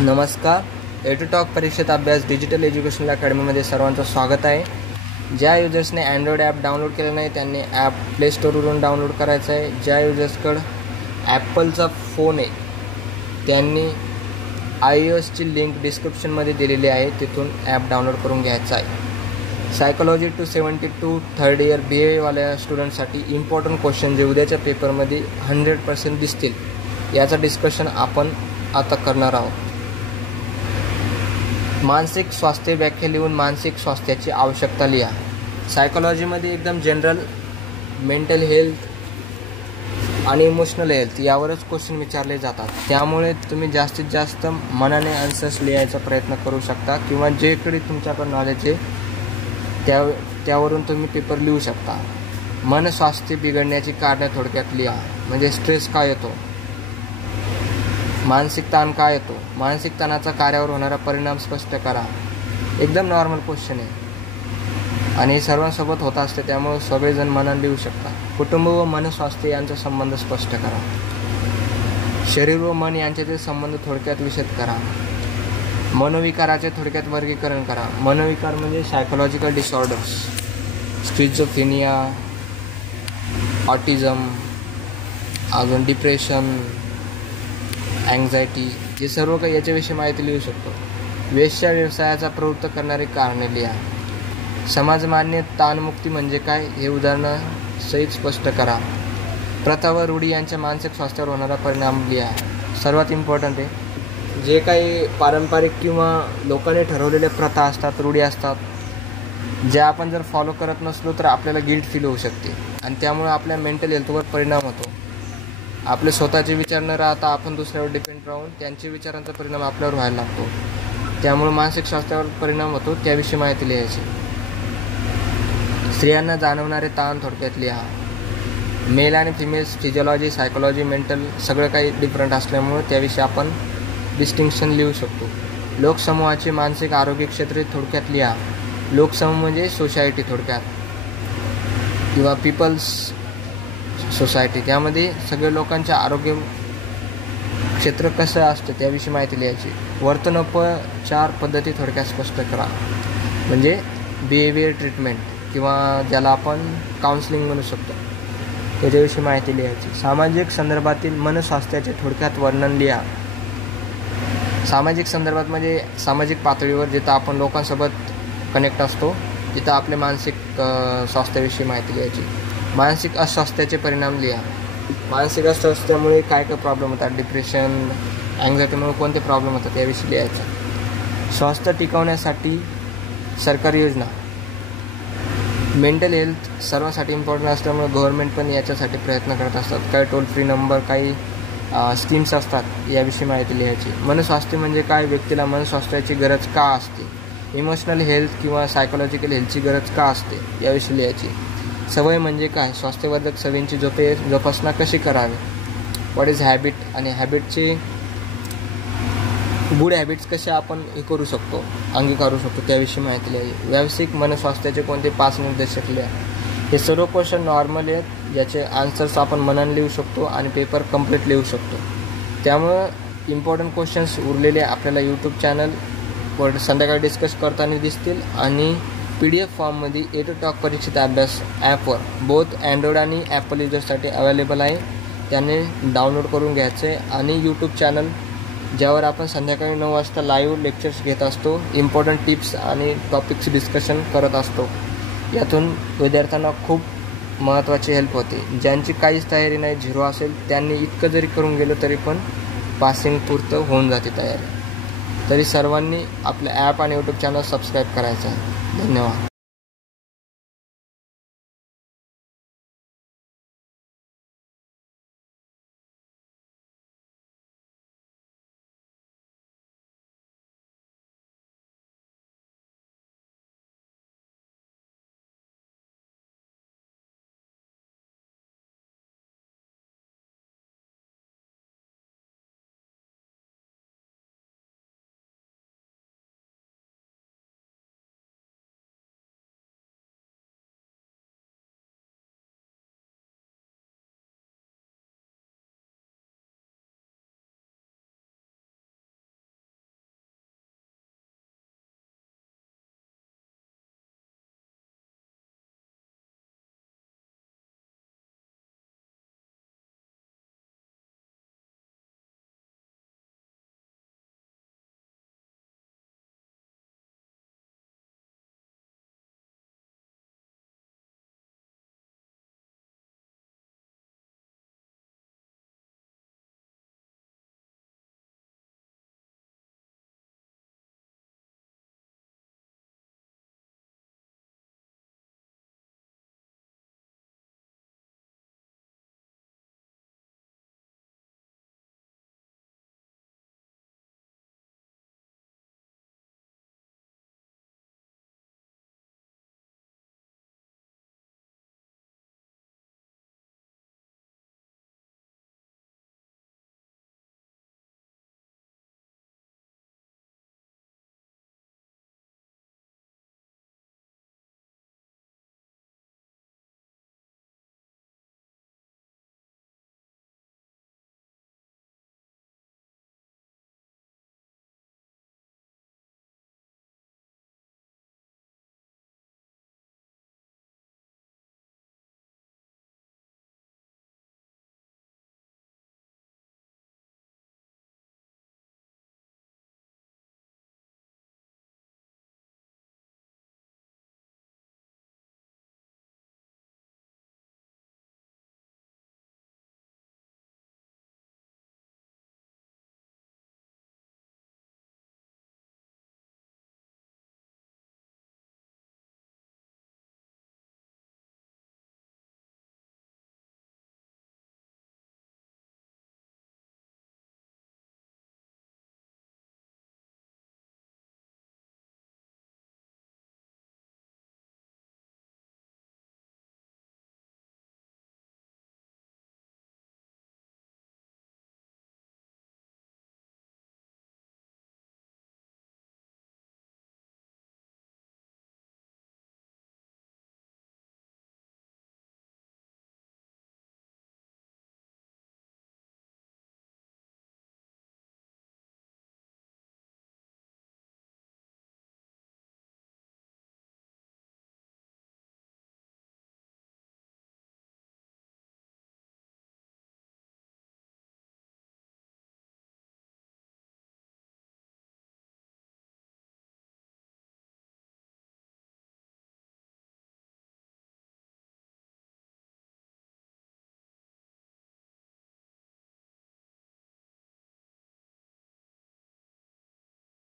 नमस्कार. एडुटॉक परीक्षेत अभ्यास डिजिटल एज्युकेशन अकॅडमीमध्ये सर्वांचं स्वागत आहे. ज्या युजर्सने अँड्रॉइड ॲप डाउनलोड केलं नाही त्यांनी ॲप प्ले स्टोरवरून डाउनलोड करायचं आहे. ज्या युजर्सकडं ॲपलचा फोन आहे त्यांनी iOSची लिंक डिस्क्रिप्शनमध्ये दिलेली आहे, तिथून ॲप डाउनलोड करून घ्यायचं आहे. सायकोलॉजी 272 थर्ड इयर BA वाल्या स्टुडंटसाठी इम्पॉर्टंट क्वेश्चन जे उद्याच्या पेपरमध्ये 100% दिसतील याचं डिस्कशन आपण आता करणार आहोत. मानसिक स्वास्थ्य व्याख्या लिहून मानसिक स्वास्थ्याची आवश्यकता लिहा. सायकोलॉजीमध्ये एकदम जनरल मेंटल हेल्थ आणि इमोशनल हेल्थ यावरच क्वेश्चन विचारले जातात. त्यामुळे तुम्ही जास्तीत जास्त मनाने आन्सर्स लिहायचा प्रयत्न करू शकता किंवा जेकडे तुमच्याकडे नॉलेज आहे त्यावरून तुम्ही पेपर लिहू शकता. मन स्वास्थ्य बिघडण्याची कारणे थोडक्यात लिहा. म्हणजे स्ट्रेस का येतो, मानसिक ताण का येतो, मानसिक ताणाचा कार्यावर होणारा परिणाम स्पष्ट करा. एकदम नॉर्मल क्वेश्चन आहे आणि हे सर्वांसोबत होत असते, त्यामुळे सगळेजण मनाने लिहू शकता. कुटुंब व मनस्वास्थ्य यांचा संबंध स्पष्ट करा. शरीर व मन यांच्यातील संबंध थोडक्यात विशद करा. मनोविकाराचे थोडक्यात वर्गीकरण करा. मनोविकार म्हणजे सायकोलॉजिकल डिसऑर्डर्स, स्किझोफ्रेनिया, ऑटिझम, अजून डिप्रेशन, अँक्झायटी, हे सर्व काही याच्याविषयी माहिती लिहू शकतो. वेश्या व्यवसायाचा प्रवृत्त करणारी कारणे लिहा. समाजमान्य ताणमुक्ती म्हणजे काय हे उदाहरणासहित स्पष्ट करा. प्रथा व रूढी यांच्या मानसिक स्वास्थ्यावर होणारा परिणाम लिहा. सर्वात इम्पॉर्टंट आहे, जे काही पारंपरिक किंवा लोकांनी ठरवलेल्या प्रथा असतात, रूढी असतात, ज्या आपण जर फॉलो करत नसलो तर आपल्याला गिल्ट फील होऊ शकते आणि त्यामुळे आपल्या मेंटल हेल्थवर परिणाम होतो. आपले स्वतःचे विचार न राहता आपण दुसऱ्यावर डिपेंड राहून त्यांचे विचारांचा परिणाम आपल्यावर व्हायला लागतो. त्यामुळे मानसिक स्वास्थ्यावर परिणाम होतो, त्याविषयी माहिती लिहायची. स्त्रियांना जाणवणारे ताण थोडक्यात लिहा. मेल आणि फिमेल्स फिजिओलॉजी, सायकोलॉजी, मेंटल सगळं काही डिफरंट असल्यामुळे त्याविषयी आपण डिस्टिंक्शन लिहू शकतो. लोकसमूहाचे मानसिक आरोग्य क्षेत्र थोडक्यात लिहा. लोकसमूह म्हणजे सोसायटी थोडक्यात किंवा पीपल्स सोसायटी, त्यामध्ये सगळे लोकांचे आरोग्य क्षेत्र कसं असतं त्याविषयी माहिती लिहायची. वर्तनोपचार पद्धती थोडक्यात स्पष्ट करा. म्हणजे बिहेवियर ट्रीटमेंट किंवा ज्याला आपण काउन्सिलिंग म्हणू शकतो त्याच्याविषयी माहिती लिहायची. सामाजिक संदर्भातील मनस्वास्थ्याचे थोडक्यात वर्णन लिहा. सामाजिक संदर्भात म्हणजे सामाजिक पातळीवर जिथं आपण लोकांसोबत कनेक्ट असतो तिथं आपल्या मानसिक स्वास्थ्याविषयी माहिती लिहायची. मानसिक अस्वास्थ्याचे परिणाम लिहा. मानसिक अस्वास्थ्यामुळे काय काय प्रॉब्लेम होतात, डिप्रेशन, अँक्झायटीमुळे कोणते प्रॉब्लेम होतात याविषयी लिहायचं. स्वास्थ्य टिकवण्यासाठी सरकारी योजना. मेंटल हेल्थ सर्वांसाठी इम्पॉर्टंट असल्यामुळे गव्हर्नमेंट पण याच्यासाठी प्रयत्न करत असतात. काही टोल फ्री नंबर, काही स्कीम्स असतात, याविषयी माहिती लिहायची. मनस्वास्थ्य म्हणजे काय, व्यक्तीला मनस्वास्थ्याची गरज का असते, इमोशनल हेल्थ किंवा सायकोलॉजिकल हेल्थची गरज का असते याविषयी लिहायची. सवय म्हणजे काय, स्वास्थ्यवर्धक सवयींची जोपासना कशी करावी. व्हॉट इज हॅबिट आणि हॅबिटचे गुड हॅबिट्स कसे आपण हे करू शकतो, अंगीकारू शकतो त्याविषयी माहिती लिहायची. व्यावसायिक मनस्वास्थ्याचे कोणते 5 निर्देशक लिहा. हे सर्व क्वेश्चन नॉर्मल आहेत, ज्याचे आन्सर्स आपण मनाने लिहू शकतो आणि पेपर कंप्लीट लिहू शकतो. त्यामुळं इम्पॉर्टंट क्वेश्चन्स उरलेले आपल्याला यूट्यूब चॅनलवर संध्याकाळी डिस्कस करताना दिसतील आणि PDF फॉर्ममध्ये एडुटॉक परीक्षेत अभ्यास ॲपवर बोथ अँड्रॉइड आणि ॲपल युजर्ससाठी अवेलेबल आहे. त्याने डाउनलोड करून घ्यायचं आहे. आणि यूट्यूब चॅनल ज्यावर आपण संध्याकाळी 9 वाजता लाईव्ह लेक्चर्स घेत असतो, इम्पॉर्टंट टिप्स आणि टॉपिक्स डिस्कशन करत असतो. यातून विद्यार्थ्यांना खूप महत्त्वाची हेल्प होते. ज्यांची काहीच तयारी नाही, 0 असेल, त्यांनी इतकं जरी करून गेलं तरी पण पासिंग पुरतं होऊन जाते तयारी. तरी सर्वांनी आपलं ॲप आणि यूट्यूब चॅनल सबस्क्राईब करायचं आहे. धन्यवाद.